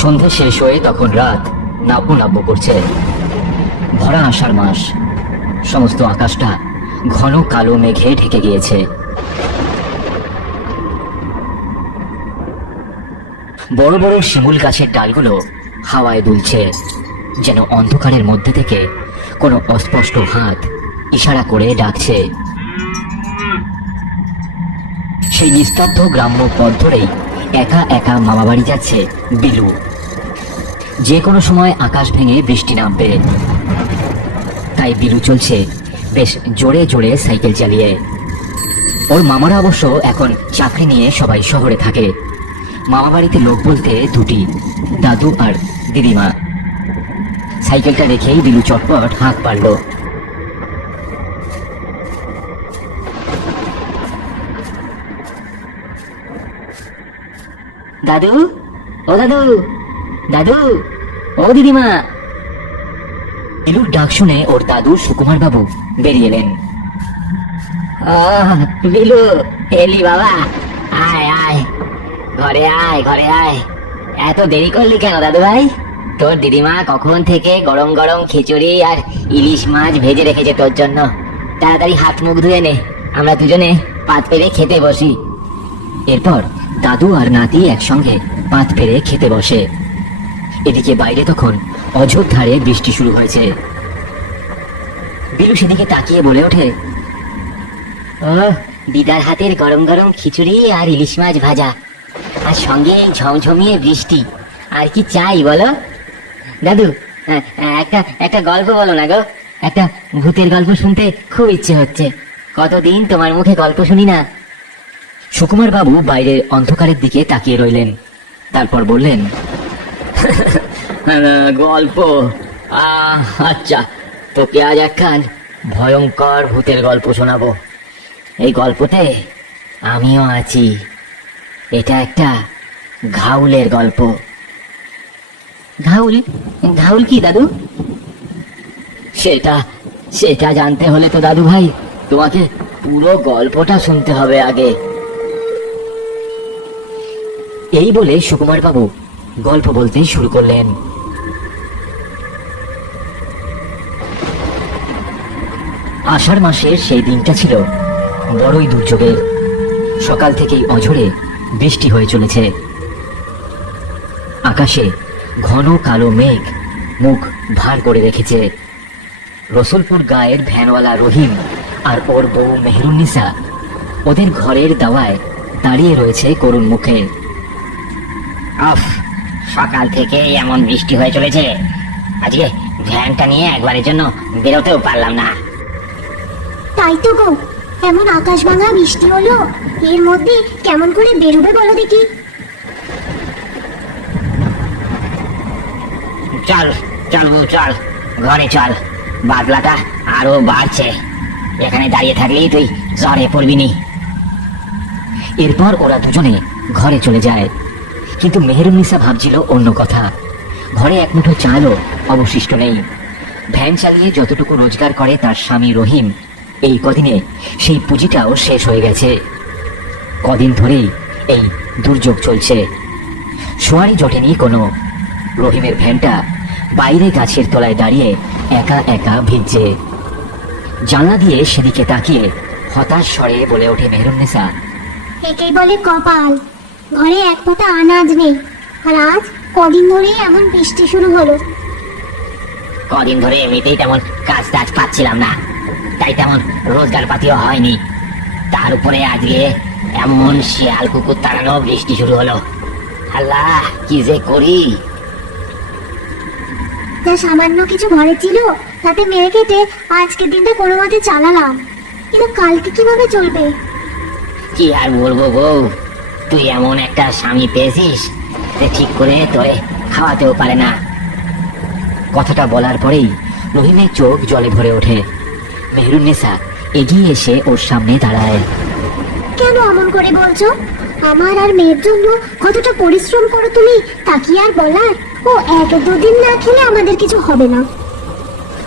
সন্ধে শেষ হয়ে তখন রাত নাব্য নাব্য করছে। ভরা আষাঢ় মাস, সমস্ত আকাশটা ঘন কালো মেঘে ঢেকে গিয়েছে। বড় বড় শিমুল গাছের ডালগুলো হাওয়ায় দুলছে, যেন অন্ধকারের মধ্যে থেকে কোনো অস্পষ্ট হাত ইশারা করে ডাকছে। সেই নিস্তব্ধ গ্রাম্য পথ ধরেই একা একা মামাবাড়ি যাচ্ছে বিলু। যে কোনো সময় আকাশ ভেঙে বৃষ্টি নামবে, তাই বিলু চলছে বেশ জোরে জোরে সাইকেল চালিয়ে। ওর মামারা অবশ্য এখন চাকরি নিয়ে সবাই শহরে থাকে। মামাবাড়িতে লোক বলতে দুটি, দাদু আর দিদিমা। সাইকেলটা রেখেই বিলু চটপট হাঁক পারল। দাদু, ও দাদু, দাদু, ও দিদিমা। বিলুর ডাক শুনে ওর দাদু সুকুমার বাবু বেরিয়ে এলেন। বিলু, এলি বাবা, আয় আয়, ঘরে আয়, ঘরে আয়। এত দেরি করলি কেন দাদু ভাই? তোর দিদিমা কখন থেকে গরম গরম খিচুড়ি আর ইলিশ মাছ ভেজে রেখেছে তোর জন্য। তাড়াতাড়ি হাত মুখ ধুয়ে নে, আমরা দুজনে পাত পেরে খেতে বসি। এরপর দাদু আর নাতি একসঙ্গে পাত পেরে খেতে বসে। এদিকে বাইরে তখন অঝোরধারে বৃষ্টি শুরু হয়েছে। বিলু সেদিকে তাকিয়ে বলে ওঠে, ও দিদার হাতের গরম গরম খিচুড়ি আর ইলিশ মাছ ভাজা, আর সঙ্গে ঝমঝমিয়ে বৃষ্টি, আর কি চাই বলো? দাদু, একটা একটা গল্প বলো না গো। একটা ভূতের গল্প শুনতে খুব ইচ্ছে হচ্ছে। কতদিন তোমার মুখে গল্প শুনি না। সুকুমার বাবু বাইরের অন্ধকারের দিকে তাকিয়ে রইলেন, তারপর বললেন, গল্প? আচ্ছা, তোকে আজ একখান ভয়ঙ্কর ভূতের গল্প শোনাবো। এই গল্পতে আমিও আছি। এটা একটা ঘাউলের গল্প। ঘাউল? ঘাউল কি দাদু? সেটা সেটা জানতে হলে তো দাদু ভাই তোমাকে পুরো গল্পটা শুনতে হবে আগে। এই বলে সুকুমার বাবু গল্প বলতে শুরু করলেন। আষাঢ় মাসের সেই দিনটা ছিল বড়ই দুর্যোগের। সকাল থেকেই অঝোরে বৃষ্টি হয়ে চলেছে। আকাশে ঘন কালো মেঘ মুখ ভার করে রেখেছে। রসুলপুর গায়ের ভ্যানওয়ালা রহিম আর ওর বউ মেহেরুন্নিসা ওদের ঘরের দাওয়ায় দাঁড়িয়ে রয়েছে করুণ মুখে। আফ, সকাল থেকে এমন বৃষ্টি হয়ে চলেছে, আজকে ভ্যানটা নিয়ে একবারের জন্য বেরোতেও পারলাম না। তাই তো গো, এমন আকাশ ভাঙা বৃষ্টি হলো, এর মধ্যে কেমন করে বেরোবে বলো দেখি? চল চল বউ, চল ঘরে চল, বাদলাটা আরো বাড়ছে। এখানে দাঁড়িয়ে থাকলেই তুই জ্বরে পড়বি নি। এরপর ওরা দুজনে ঘরে চলে যায়। কিন্তু মেহেরুন্নিসা ভাবছিল অন্য কথা। ঘরে এক মুঠো চালও অবশিষ্ট নেই। ভ্যান চালিয়ে যতটুকু রোজগার করে তার স্বামী রহিম, এই কদিনে সেই পুঁজিটাও শেষ হয়ে গেছে। কদিন ধরেই এই দুর্যোগ চলছে। সোয়ারি জটেনি কোনো। রহিমের ভ্যানটা বাইরে গাছের তলায় দাঁড়িয়ে একা একা ভিজছে। জানলা দিয়ে সেদিকে তাকিয়ে হতাশ স্বরে বলে ওঠে মেহেরুন্নিসা, একেই বলে কপাল, ঘরে এক ফোঁটা আনাজ নেই, আর আজ কদিন ধরে এমন বৃষ্টি শুরু হলো। কদিন ধরে এমনিতেই তেমন কাজ টাজ পাচ্ছিলাম না, তাই তেমন রোজগার পাতিও হয়নি। তার উপরে আজকে এমন শিয়াল কুকুর তাড়ানো বৃষ্টি শুরু হলো। আল্লাহ, কি যে করি। যা সামান্য কিছু ঘরে ছিল তাতে মেরে কেটে আজকের দিনটা কোনো মতে চালালাম, কিন্তু কালকে কিভাবে চলবে? কি আর বলবো বউ, তুই এমন একটা স্বামী পেয়েছিস যে ঠিক করে তোরে খাওয়াতেও পারে না। কথাটা বলার পরেই রহিমের চোখ জলে ভরে ওঠে। মেহেরুন্নিসা এগিয়ে এসে ওর সামনে দাঁড়ায়। কেন এমন করে বলছো? আমার আর মেয়ের জন্য কতটা পরিশ্রম করো তুমি, তা কি আর বলার? ও এক দুদিন না খেলে আমাদের কিছু হবে না।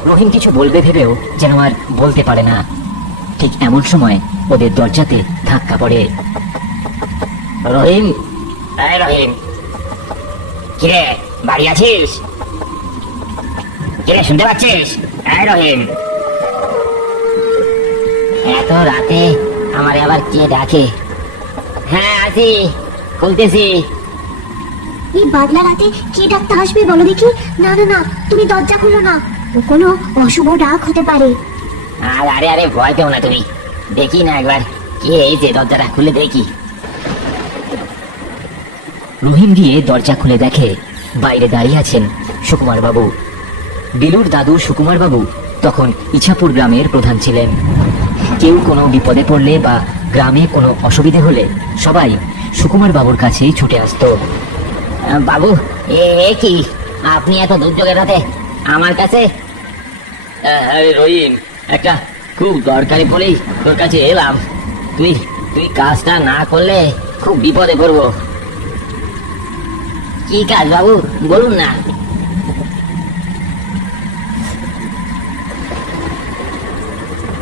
রহিম কিছু বলবে ভেবেও যেন আর বলতে পারে না। ঠিক এমন সময় ওদের দরজাতে ধাক্কা পড়ে। রহিম, এই রহিম। কিরে, বাড়ি আছিস? কিরে, শুনতে পাচ্ছিস? এই রহিম, এত রাতে আমার আবার কে ডাকে? হ্যাঁ আছি, খুলতেছি। এই বাদলা রাতে কে ডাকতে আসবে বলো দেখি? না না না, তুমি দরজা খুলো না, ও কোনো অশুভ ডাক হতে পারে। আরে আরে, ভয় পেও না তুমি, দেখি না একবার কে এই যে, দরজাটা খুলে দেখি। রহিম গিয়ে দরজা খুলে দেখে বাইরে দাঁড়িয়ে আছেন সুকুমার বাবু। বিলুর দাদু সুকুমার বাবু তখন ইছাপুর গ্রামের প্রধান ছিলেন। কেউ কোনো বিপদে পড়লে বা গ্রামে কোনো অসুবিধে হলে সবাই সুকুমার বাবুর কাছেই ছুটে আসতো। বাবু, এ কি আপনি এত দুর্যোগের রাতে আমার কাছে? আরে রহিম, একটা খুব দরকারি বলেই তোর কাছে এলাম। তুই তুই কাজটা না করলে খুব বিপদে পড়বো। কি কাজ বাবু, বলুন না।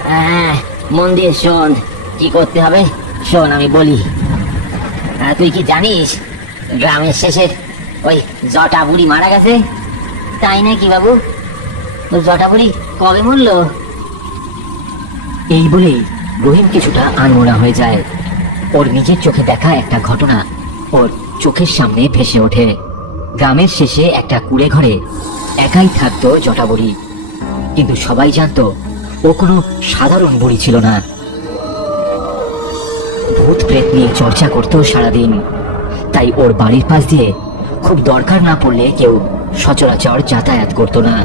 হ্যাঁ, মন দিয়ে শোন, কি করতে হবে শোন, আমি বলি। তুই কি জানিস গ্রামের শেষে ওই জটা বুড়ি মারা গেছে? তাই নাকি বাবু? জটা বুড়ি কবে মরলো? এই বলেই রহিম কিছুটা আনমনা হয়ে যায়। ওর নিজের চোখে দেখা একটা ঘটনা ওর চোখের সামনে ভেসে ওঠে। গ্রামের শেষে একটা কুড়ে ঘরে একাই থাকতো জটা বুড়ি, কিন্তু সবাই জানতো ও কোনো সাধারণ বুড়ি ছিল না। ভূত প্রেত নিয়ে চর্চা করতো সারাদিন, তাই ওর বাড়ির পাশ দিয়ে খুব দরকার না পড়লে কেউ সচরাচর যাতায়াত করতো না।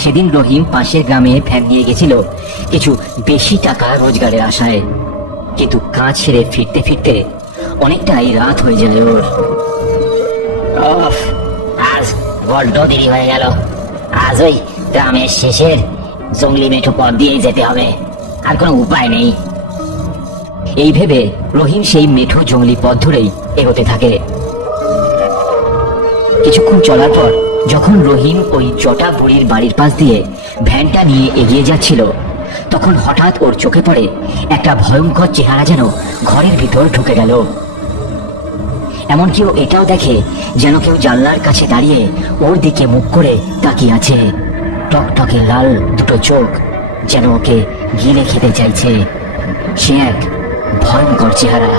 সেদিন রহিম পাশের গ্রামে ভ্যান নিয়ে গেছিল কিছু বেশি টাকা রোজগারের আশায়, কিন্তু কাজ ছেড়ে ফিরতে ফিরতে অনেকটাই রাত হয়ে যায় ওর। আজ বড্ড দেরি হয়ে গেল। আজ ওই গ্রামের শেষের জঙ্গলি মেঠো পথ দিয়েই যেতে হবে, আর কোনো উপায় নেই। এই ভেবে রহিম সেই মেঠো জঙ্গলি পথ ধরেই এগোতে থাকে। কিছুক্ষণ চলার পর যখন রহিম ওই জটা বুড়ির বাড়ির পাশ দিয়ে ভ্যানটা নিয়ে এগিয়ে যাচ্ছিল, তখন হঠাৎ ওর চোখে পড়ে একটা ভয়ঙ্কর চেহারা যেন ঘরের ভিতর ঢুকে গেল। এমনকি ও এটাও দেখে যেন কেউ জানলার কাছে দাঁড়িয়ে ওর দিকে মুখ করে তাকিয়ে আছে। টকটকে লাল দুটো চোখ যেন ওকে গিলে খেতে চাইছে। সে এক ভয়ঙ্কর চেহারা।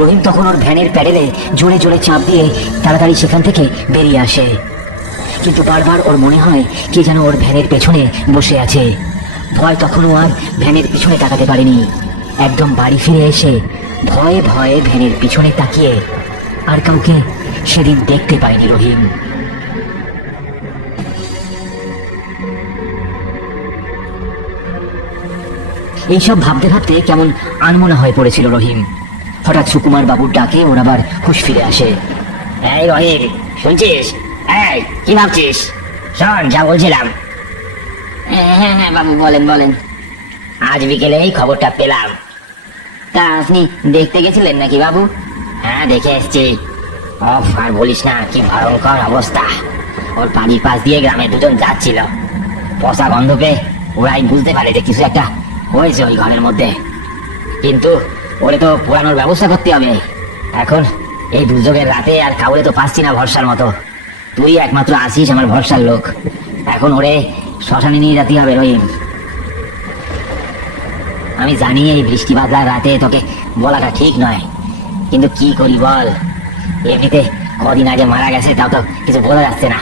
রহিম তখন ওর ভ্যানের প্যাডেলে জোরে জোরে চাপ দিয়ে তাড়াতাড়ি সেখান থেকে বেরিয়ে আসে, কিন্তু বারবার ওর মনে হয় কে যেন ওর ভ্যানের পেছনে বসে আছে। ভয় তখনও আর ভ্যানের পিছনে তাকাতে পারেনি। একদম বাড়ি ফিরে এসে ভয়ে ভয়ে ভ্যানের পিছনে তাকিয়ে আর কাউকে সেদিন দেখতে পায়নি রহিম। এইসব ভাবতে ভাবতে কেমন আনমনা হয়ে পড়েছিল রহিম। হঠাৎ সুকুমার বাবুর ডাকে ওর আবার হুঁশ ফিরে আসে। এই রহিম, শুনছিস? এই, কি ভাবছিস? শোন যা বলছিলাম। হ্যাঁ হ্যাঁ হ্যাঁ বাবু, বলেন বলেন। আজ বিকেলে এই খবরটা পেলাম। তা আপনি দেখতে গেছিলেন নাকি বাবু? হ্যাঁ, দেখে এসছি। আর বলিস না, কি ভয়ঙ্কর অবস্থা। ওর বাড়ির পাশ দিয়ে গ্রামে দুজন যাচ্ছিল। পচা গন্ধ পেয়ে ওরাই বুঝতে পারে যে কিছু একটা হয়েছে ওই ঘরের মধ্যে, কিন্তু ওরে তো পোড়ানোর ব্যবস্থা করতে হবে। এখন এই দুর্যোগের রাতে আর কাউরে তো পাচ্ছি না ভরসার মতো। তুই একমাত্র আসিস আমার ভরসার লোক। এখন ওরে শ্মশানে নিয়ে যেতে হবে রহিম। আমি জানি এই বৃষ্টি বাদলার রাতে তোকে বলাটা ঠিক নয়, কিন্তু কি করি বল। এমনিতে কদিন আগে মারা গেছে, তাও তো কিছু বোঝা যাচ্ছে না।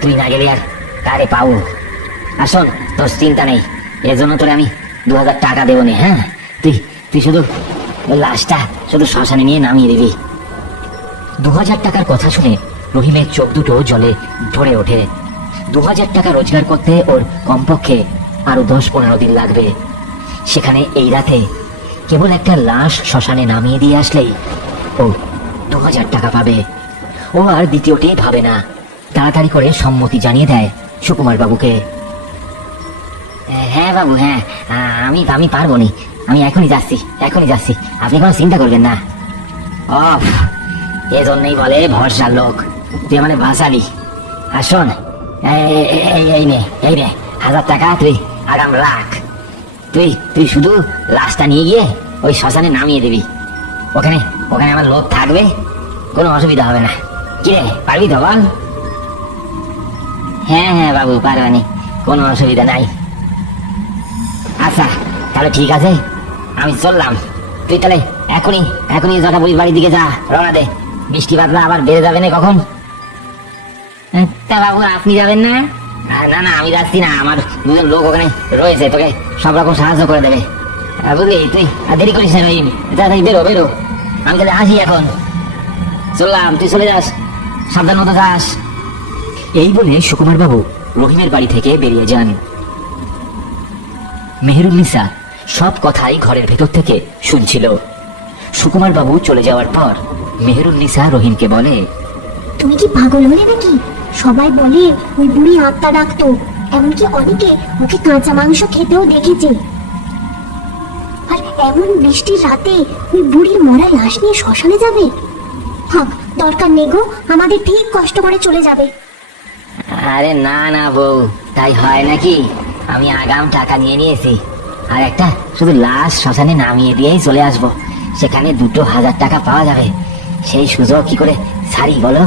তুই না গেলে আর কারে পাবো। আর শোন, তোর চিন্তা নেই, এর জন্য তোরে আমি 2000 টাকা দেবো নি। হ্যাঁ, তুই তুই শুধু লাশটা শুধু শ্মশানে নিয়ে নামিয়ে দিবি। 2000 টাকার কথা শুনে রহিমের চোখ দুটো জলে ভরে ওঠে। 2000 টাকা রোজগার করতে ওর কমপক্ষে আরো 10-15 দিন লাগবে। সেখানে এই রাতে কেবল একটা লাশ শ্মশানে নামিয়ে দিয়ে আসলেই ও 2000 টাকা পাবে। ও আর দ্বিতীয়টি ভাবে না, তাড়াতাড়ি করে সম্মতি জানিয়ে দেয় সুকুমার বাবুকে। হ্যাঁ বাবু, হ্যাঁ, আমি পারবো নি। আমি এখনই যাচ্ছি, আপনি কোনো চিন্তা করবেন না। এজন্যই বলে ভরসার লোক। তুই মানে বাঁচালি। আর শোন, এই নে 1000 টাকা তুই আগাম রাখ। তুই শুধু লাশটা নিয়ে গিয়ে ওই শ্মশানে নামিয়ে দিবি। ওখানে ওখানে আমার লোক থাকবে, কোনো অসুবিধা হবে না। কিরে, পারবি তো বল? হ্যাঁ হ্যাঁ বাবু, পারবানি, কোনো অসুবিধা নাই। আচ্ছা তাহলে ঠিক আছে, আমি চললাম। তুই তাহলে এখনই এখনই জটাবুড়ির বাড়ির দিকে যা, রওনা দে। বৃষ্টি বাদলা আবার বেড়ে যাবে না কখন। তা বাবু আপনি যাবেন না? না না, আমি যাচ্ছি না, আমার দুজন লোক ওখানে রয়েছে, তোকে সব রকম সাহায্য করে দেবে, বুঝলি? তুই আর দেরি করিস না রহিম, তাড়াতাড়ি বেরো বেরো। আমি তাহলে আসি এখন, চললাম, তুই চলে যাস, সাবধান মতো যাস। এই বলে সুকুমার বাবু রহিমের বাড়ি থেকে বেরিয়ে যান। মেহেরুন্নিসা সব কথাই ঘরের ভেতর থেকে শুনছিল। সুকুমার বাবু চলে যাওয়ার পর মেহেরুন্নিসা রহিমকে বলে, তুমি কি পাগল হলে নাকি? সবাই বলে ওই বুড়ি আত্মা ডাকতো, এমনকি অনেকে ওকে কাঁচা মাংস খেতেও দেখেছে। আর এমন বৃষ্টির রাতে ওই বুড়ির মরা লাশ নিয়ে শ্মশানে যাবে? হ্যাঁ, দরকার নেই গো, আমাদের ঠিক কষ্ট করে চলে যাবে। আরে না না বউ, তাই হয় নাকি? আমি আগাম টাকা নিয়ে নিয়েছি, আর একটা শুধু লাশ শ্মশানে নামিয়ে দিয়েই চলে আসবো, সেখানে 2,000 টাকা পাওয়া যাবে। সেই সুযোগ কি করে ছাড়ি বলো?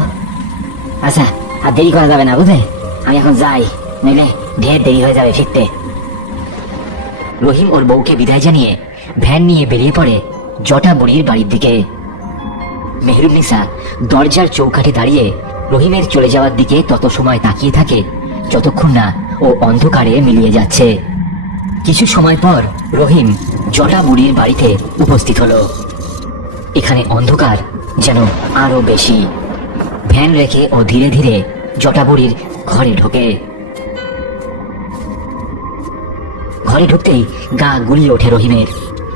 আচ্ছা, আর দেরি করা যাবে না বুঝলে, আমি এখন যাই, নইলে ঢের দেরি হয়ে যাবে ফিরতে। রহিম ওর বউকে বিদায় জানিয়ে ভ্যান নিয়ে বেরিয়ে পড়ে জটা বুড়ির বাড়ির দিকে। মেহেরুন্নিসা দরজার চৌকাঠে দাঁড়িয়ে রহিমের চলে যাওয়ার দিকে তত সময় তাকিয়ে থাকে যতক্ষণ না ও অন্ধকারে মিলিয়ে যাচ্ছে। কিছু সময় পর রহিম জটা বুড়ির বাড়িতে উপস্থিত হলো। এখানে অন্ধকার যেন আরো বেশি। ভ্যান রেখে ও ধীরে ধীরে জটা বুড়ির ঘরে ঢোকে। ঘরে ঢুকতেই গা গুলিয়ে ওঠে রহিমের,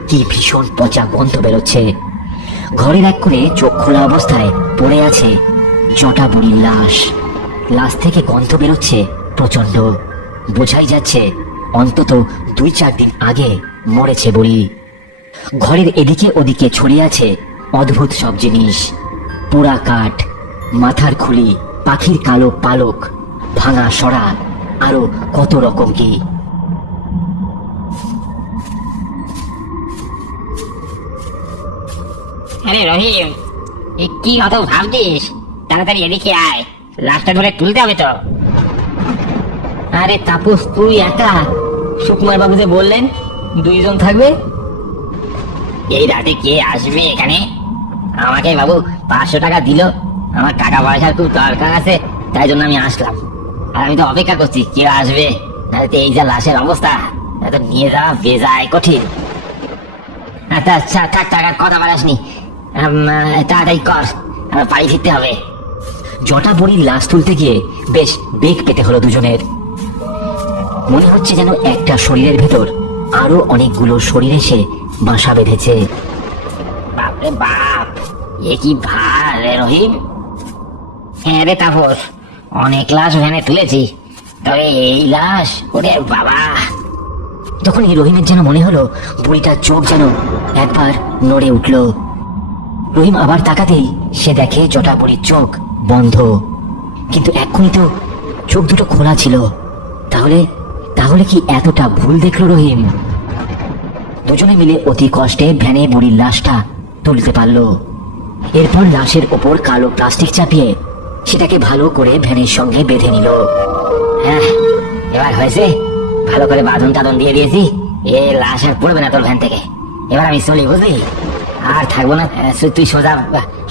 কি ভীষণ পচা গন্ধ বেরোচ্ছে। ঘরের এক কোণে চোখ খোলা অবস্থায় পড়ে আছে জটা বুড়ির লাশ। লাশ থেকে গন্ধ বেরোচ্ছে প্রচন্ড, বোঝাই যাচ্ছে অন্তত 2-4 দিন আগে মরেছে বুড়ি। ঘরের এদিকে ওদিকে ছড়িয়ে আছে অদ্ভুত সব জিনিস, পোড়া কাঠ, মাথার খুলি, পাখির কালো পালক, ভাঙা সরা, আরো কত রকম কি। আরে রহিম, এ কি অত ভাবছিস? তাড়াতাড়ি এদিকে আয়, লাশটা ধরে তুলতে হবে তো। আরে তাপস, তুই একা? সুকুমার বাবু যে বললেন 2 জন থাকবে। এই রাতে কে আসবে এখানে? আমাকে বাবু 500 টাকা দিল, আমার টাকা পয়সার খুব দরকার আছে, তাই জন্য আমি আসলাম। আর আমি তো অপেক্ষা করছি কে আসবে, নাহলে তো এই যা লাশের অবস্থা, তো নিয়ে যাওয়া বেজায় কঠিন। আচ্ছা থাক, টাকার কথা বাড়াসনি, তাড়াতাড়ি কর, আমার বাড়ি ফিরতে হবে। জটা বুড়ির লাশ তুলতে গিয়ে বেশ বেগ পেতে হলো দুজনের। মনে হচ্ছে যেন একটা শরীরের ভেতর আরো অনেকগুলো শরীর এসে বাসা বেঁধেছে। বাপরে বাপ, এ কি ভার রে রহিম। হ্যাঁ রে তাপস, অনেক লাশ ভ্যানে তুলেছি, তবে এই লাশ, ওরে বাবা। তখন এই রহিমের যেন মনে হলো বুড়িটার চোখ যেন একবার নড়ে উঠল। রহিম আবার তাকাতেই সে দেখে জটা বুড়ির চোখ বন্ধ, কিন্তু এক্ষুনি তো চোখ দুটো খোলা ছিল। তাহলে তাহলে কি এতটা ভুল দেখলো রহিম? দুজনে মিলে অতি কষ্টে ভ্যানে বুড়ির লাশটা তুলতে পারলো। এরপর লাশের ওপর কালো প্লাস্টিক চাপিয়ে সেটাকে ভালো করে ভ্যানের সঙ্গে বেঁধে নিল। হ্যাঁ, এবার হয়েছে, ভালো করে বাঁধন টাধন দিয়ে দিয়েছি, এ লাশ আর পড়বে না তোর ভ্যান থেকে। এবার আমি চলি, বুঝলি? আর থাকবো না, তুই সোজা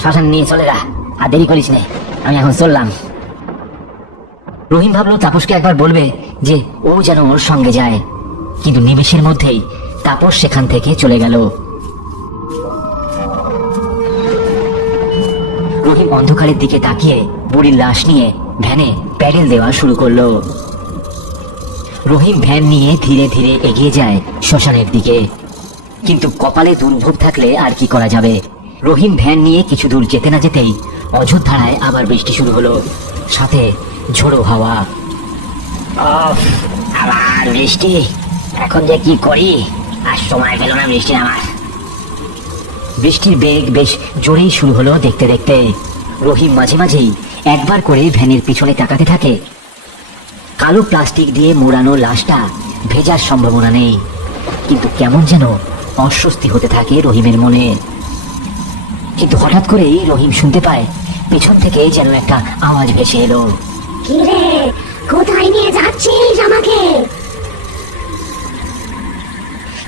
শ্মশান নিয়ে চলে যা, আর দেরি করিস না, আমি এখন চললাম। রহিম ভাবলো তাপসকে একবার বলবে যে ও যেন ওর সঙ্গে যায়, কিন্তু নিমেষের মধ্যেই তাপস সেখান থেকে চলে গেল। রহিম অন্ধকারের দিকে তাকিয়ে বুড়ির লাশ নিয়ে ভ্যানে প্যাডেল দেওয়া শুরু করলো। রহিম ভ্যান নিয়ে ধীরে ধীরে এগিয়ে যায় শ্মশানের দিকে, কিন্তু কপালে দুর্ভোগ থাকলে আর কি করা যাবে। রহিম ভ্যান নিয়ে কিছু দূর যেতে না যেতেই অযোধ্যায় আবার বৃষ্টি শুরু হলো, সাথে ঝোড়ো হাওয়া। আবার বৃষ্টি, এখন যে কি করি, আর সময় পেল না বৃষ্টি আমার। বৃষ্টির বেগ বেশ জোরেই শুরু হলো। দেখতে দেখতে রহিম মাঝে মাঝেই একবার করে ভ্যানের পিছনে তাকাতে থাকে। কালো প্লাস্টিক দিয়ে মোড়ানো লাশটা ভেজার সম্ভাবনা নেই, কিন্তু কেমন যেন অস্বস্তি হতে থাকে রহিমের মনে। কিন্তু হঠাৎ করেই রহিম শুনতে পায় পেছন থেকে যেন একটা আওয়াজ ভেসে এলো। কি রে, কোথায় নিয়ে যাচ্ছিস আমাকে?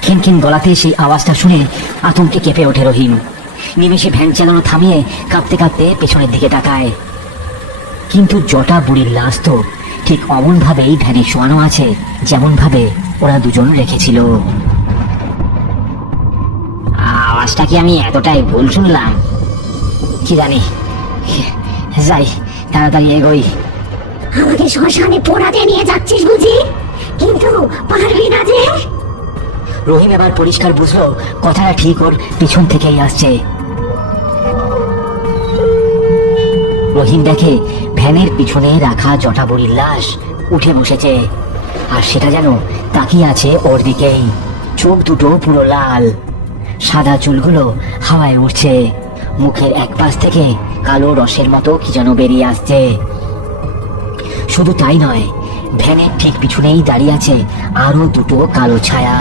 খিনখিন গলাতে সেই আওয়াজটা শুনে আতঙ্কে কেঁপে ওঠে রহিম। নিমেষে ভ্যান চালানো থামিয়ে কাঁপতে কাঁপতে পেছনের দিকে তাকায়, কিন্তু জটা বুড়ির লাশ তো ঠিক অমন ভাবেই ভ্যানে শোয়ানো আছে যেমন ভাবে ওরা দুজন রেখেছিল। আওয়াজটা কি আমি এতটাই ভুল শুনলাম? কি জানি, যাই তাড়াতাড়ি এগোই। আমাকে শ্মশানে পোড়াতে নিয়ে যাচ্ছিস বুঝি, কিন্তু পারবি না যে। রহিম এবার পরিষ্কার বুঝলো কথাটা ঠিক ওর পিছন থেকেই আসছে। রহিম দেখে ভ্যানের পিছনে রাখা জটা বুড়ির লাশ উঠে বসেছে, আর সেটা যেন তাকিয়ে আছে ওর দিকেই। চোখ দুটো পুরো লাল, সাদা চুলগুলো হাওয়ায় উঠছে, মুখের এক পাশ থেকে কালো রসের মতো কি যেন বেরিয়ে আসছে। শুধু তাই নয়, ভ্যানের ঠিক পিছনেই দাঁড়িয়ে আছে আরো দুটো কালো ছায়া।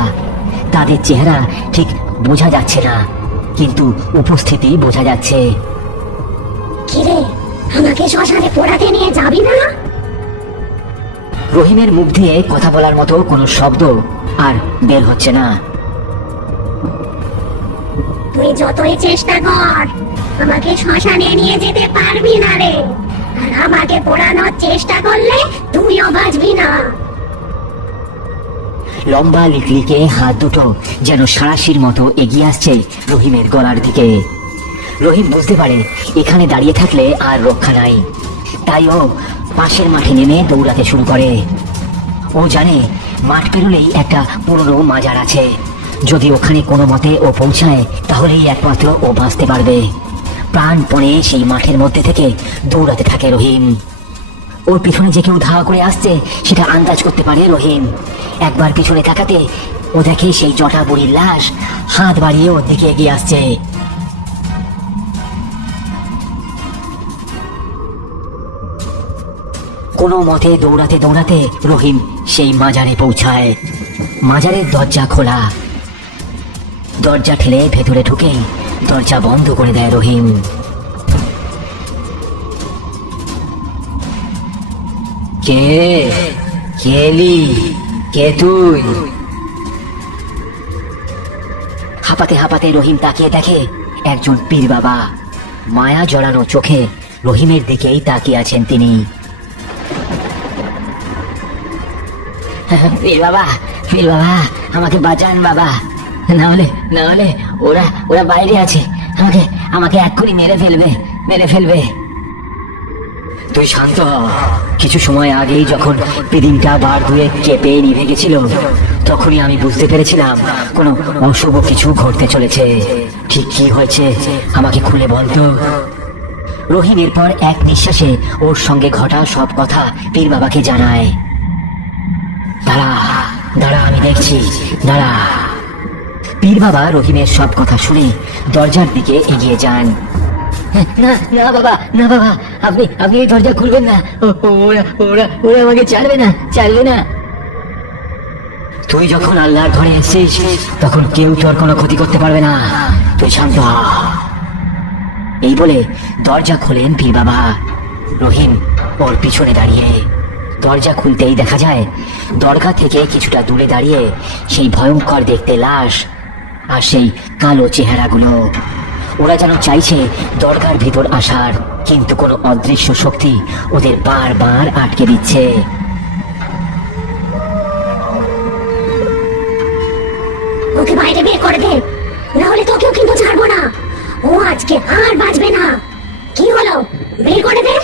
তাদের চেহারা ঠিক বোঝা যাচ্ছে না, কিন্তু উপস্থিতি বোঝা যাচ্ছে। কি রে, আমাকে শ্মশানে পোড়াতে নিয়ে যাবি না? রহিমের মুখ দিয়ে কথা বলার মতো কোনো শব্দ আর বের হচ্ছে না। তুই যতই চেষ্টা কর, আমাকে শ্মশানে নিয়ে যেতে পারবি না রে। আর আমাকে পোড়ানোর চেষ্টা করলে তুইও বাঁচবি না। লম্বা লিকলিকে হাত দুটো যেন সাঁড়াশির মতো এগিয়ে আসছে রহিমের গলার দিকে। রহিম বুঝতে পারে এখানে দাঁড়িয়ে থাকলে আর রক্ষা নাই, তাই ও পাশের মাঠে নেমে দৌড়াতে শুরু করে। ও জানে মাঠ পেরোলেই একটা পুরনো মাজার আছে, যদি ওখানে কোনো মতে ও পৌঁছায় তাহলেই একমাত্র ও বাঁচতে পারবে। প্রাণপণে সেই মাঠের মধ্যে থেকে দৌড়াতে থাকে রহিম। ওর পিছনে যে কেউ ধাওয়া করে আসছে সেটা আন্দাজ করতে পারে রহিম। একবার পিছনে তাকাতে ও দেখে সেই জটা বুড়ির লাশ হাত বাড়িয়ে ওর দিকে এগিয়ে আসছে। কোনো মতে দৌড়াতে দৌড়াতে রহিম সেই মাজারে পৌঁছায়। মাজারের দরজা খোলা, দরজা ঠেলে ভেতরে ঢুকেই দরজা বন্ধ করে দেয় রহিম। কে এলি? কে তুই? হাঁপাতে হাঁপাতে রহিম তাকিয়ে দেখে একজন পীর বাবা। মায়া জড়ানো চোখে রহিমের দিকেই তাকিয়ে আছেন তিনি। পীর বাবা, পীর বাবা, আমাকে বাঁচান বাবা, না হলে ওরা বাইরে আছে, আমাকে এক্ষুনি মেরে ফেলবে। তুই শান্ত হ। কিছু সময় আগেই যখন পিদিমটা বার ধুয়ে কেঁপে নিভে গেছিল, তখনই আমি বুঝতে পেরেছিলাম কোনো অশুভ কিছু ঘটতে চলেছে। ঠিক কি হয়েছে আমাকে খুলে বলতো। রহিম এরপর এক নিঃশ্বাসে ওর সঙ্গে ঘটা সব কথা পীর বাবাকে জানায়। দাঁড়া আমি দেখছি, দাঁড়া। পীর বাবা রহিমের সব কথা শুনে দরজার দিকে এগিয়ে যান। না বাবা, আপনি এই দরজা খুলবেন না, ওরা আমাকে ছাড়বে না। তুই যখন আল্লাহর ঘরে এসেছিস তখন কেউ তোর কোনো ক্ষতি করতে পারবে না, তুই শান্ত হ। এই বলে দরজা খোলেন পীর বাবা। রহিম ওর পিছনে দাঁড়িয়ে। দরজা খুলতেই দেখা যায় দরগা থেকে কিছুটা দূরে দাঁড়িয়ে সেই ভয়ঙ্কর দেখতে লাশ আর সেই কালো চেহারাগুলো। ওরা যেন চাইছে দরগার ভিতর আসার, কিন্তু কোনো অদৃশ্য শক্তি ওদের বারবার আটকে দিচ্ছে। ওকে বাইরে বের করে দে, না হলে তোকেও কিন্তু ছাড়বো না। ও আজকে আর বাঁচবে না। কি হলো, বের করে দে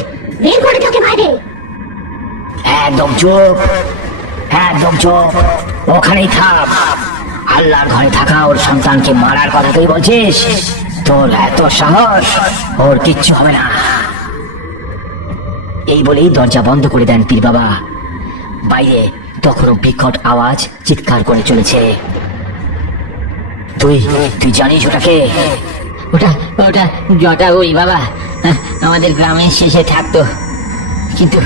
ওকে বাইরে। একদম চুপ, ওখানেই থাক। আল্লাহর ঘরে থাকা ওর সন্তানকে মারার কথা তুই বলছিস? তোর এত সাহস, ওর কিচ্ছু হবে না। এই বলেই দরজা বন্ধ করে দেন পীর বাবা। বাইরে তখনও বিকট আওয়াজ চিৎকার করে চলেছে। তুই জানিস ওটাকে? ওটা জটা বুড়ি বাবা, আমাদের গ্রামের শেষে থাকতো, কিন্তু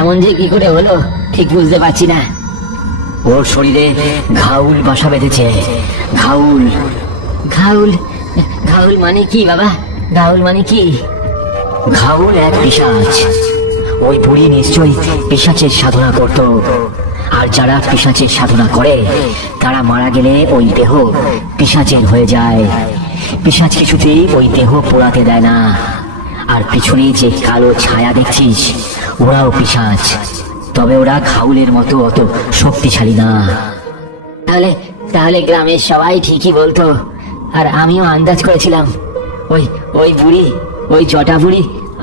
এমন যে কি করে হলো ঠিক বুঝতে পারছি না। ওর শরীরে ঘাউল বাসা বেঁধেছে। ঘাউল ঘাউল মানে কি বাবা? ঘাউল মানে কি? ঘাউল এক পিশাচ। ওই বুড়ি নিশ্চয়ই পিশাচের সাধনা করত, আর যারা পিশাচের সাধনা করে তারা মারা গেলে ওই দেহ পিশাচের হয়ে যায়। পিশাচ কিছুতেই ওই দেহ পোড়াতে দেয় না। আর পিছনে যে কালো ছায়া দেখছিস, ওরাও পিশাচ, তবে ওরা ঘাউলের মতো অত শক্তিশালী না। তাহলে তাহলে গ্রামের সবাই ঠিকই বলতো, আর আমিও আন্দাজ করেছিলাম ওই ওই বুড়ি, ওই জটা বুড়ি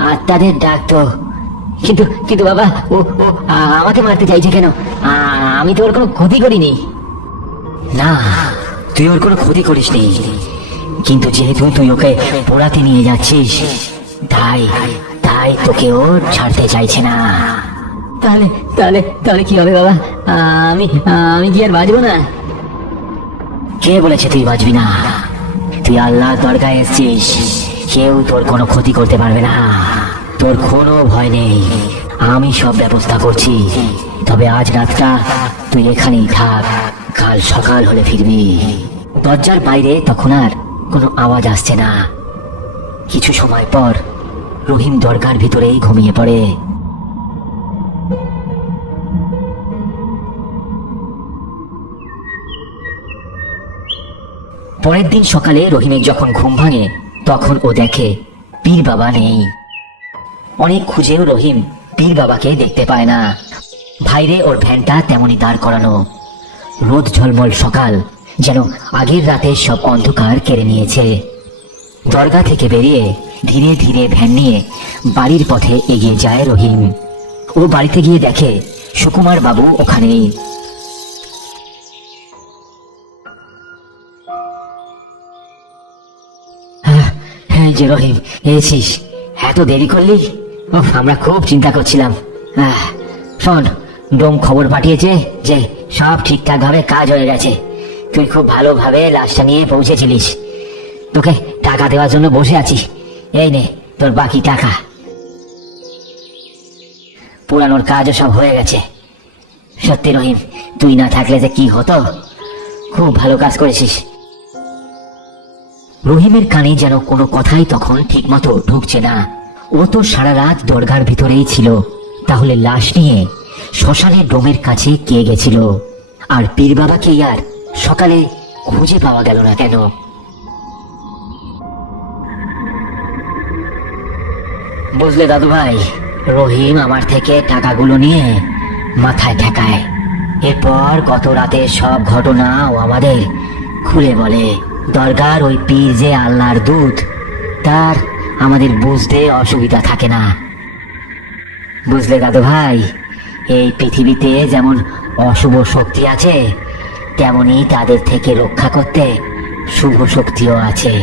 আত্মাদের ডাকতো। কিন্তু কিন্তু বাবা, ও ও আমাকে মারতে চাইছে কেন? আমি তো ওর কোনো ক্ষতি করিনি। না, তুই ওর কোনো ক্ষতি করিসনি, কিন্তু যেহেতু তুই ওকে পোড়াতে নিয়ে যাচ্ছিস, তাই তাই তোকে ও ছাড়তে চাইছে না। তাহলে তাহলে তাহলে কি হবে বাবা? আমি আমি কি আর বাঁচবো না? কে বলেছে তুই বাঁচবি না? তুই আল্লাহর দরগায় এসেছিস, কেউ তোর কোনো ক্ষতি করতে পারবে না। তোর কোনো ভয় নেই, আমি সব ব্যবস্থা করছি। তবে আজ রাতটা তুই এখানেই থাক, কাল সকাল হলে ফিরবি। দরজার বাইরে তখন আর কোনো আওয়াজ আসছে না। কিছু সময় পর রহিম দরগার ভিতরেই ঘুমিয়ে পড়ে। পরের দিন সকালে রহিমের যখন ঘুম ভাঙে, তখন ও দেখে পীর বাবা নেই। অনেক খুঁজেও রহিম পীর বাবাকে দেখতে পায় না। বাইরে ওর ভ্যানটা তেমনি দাঁড় করানো। রোদ ঝলমল সকাল যেন আগের রাতে সব অন্ধকার কেড়ে নিয়েছে। দরগা থেকে বেরিয়ে ধীরে ধীরে ভ্যান নিয়ে বাড়ির পথে এগিয়ে যায় রহিম। ও বাড়িতে গিয়ে দেখে সুকুমার বাবু ওখানেই। হ্যাঁ যে রহিম, এসেছিস? এত দেরি করলি? আমরা খুব চিন্তা করছিলাম। শোন, ডোম খবর পাঠিয়েছে যে সব ঠিকঠাক ভাবে কাজ হয়ে গেছে। তুই খুব ভালোভাবে লাশটা নিয়ে পৌঁছেছিলিস। তোকে টাকা দেওয়ার জন্য বসে আছি, এই নে তোর বাকি টাকা। পুরানোর কাজও সব হয়ে গেছে। সত্যি রহিম, তুই না থাকলে যে কি হতো। খুব ভালো কাজ করেছিস। রহিমের কানে যেন কোনো কথাই তখন ঠিক মতো ঢুকছে না। ও তো সারা রাত দরগার ভিতরেই ছিল। তাহলে লাশ নিয়ে শ্মশানের ডোমের কাছে কে গেছিল? আর পীর বাবাকে আর সকালে খুঁজে পাওয়া গেল না কেন? বুঝলে দাদু ভাই, রহিম আমার থেকে টাকাগুলো নিয়ে মাথায় ঠেকায়। এরপর গত রাতে সব ঘটনা ও আমাদের খুলে বলে। দরগার ওই পীর যে আল্লাহর দূত, তার আমাদের বুঝতে অসুবিধা থাকে না। বুঝলে দাদু ভাই, এই পৃথিবীতে যেমন অশুভ শক্তি আছে, তেমনি তাদের থেকে রক্ষা করতে শুভ শক্তিও আছে।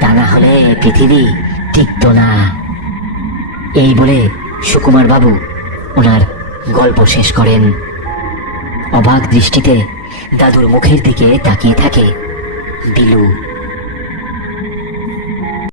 তা না হলে পৃথিবী টিকতো না। এই বলে সুকুমার বাবু ওনার গল্প শেষ করেন। অবাক দৃষ্টিতে দাদুর মুখের দিকে তাকিয়ে থাকে দিলু।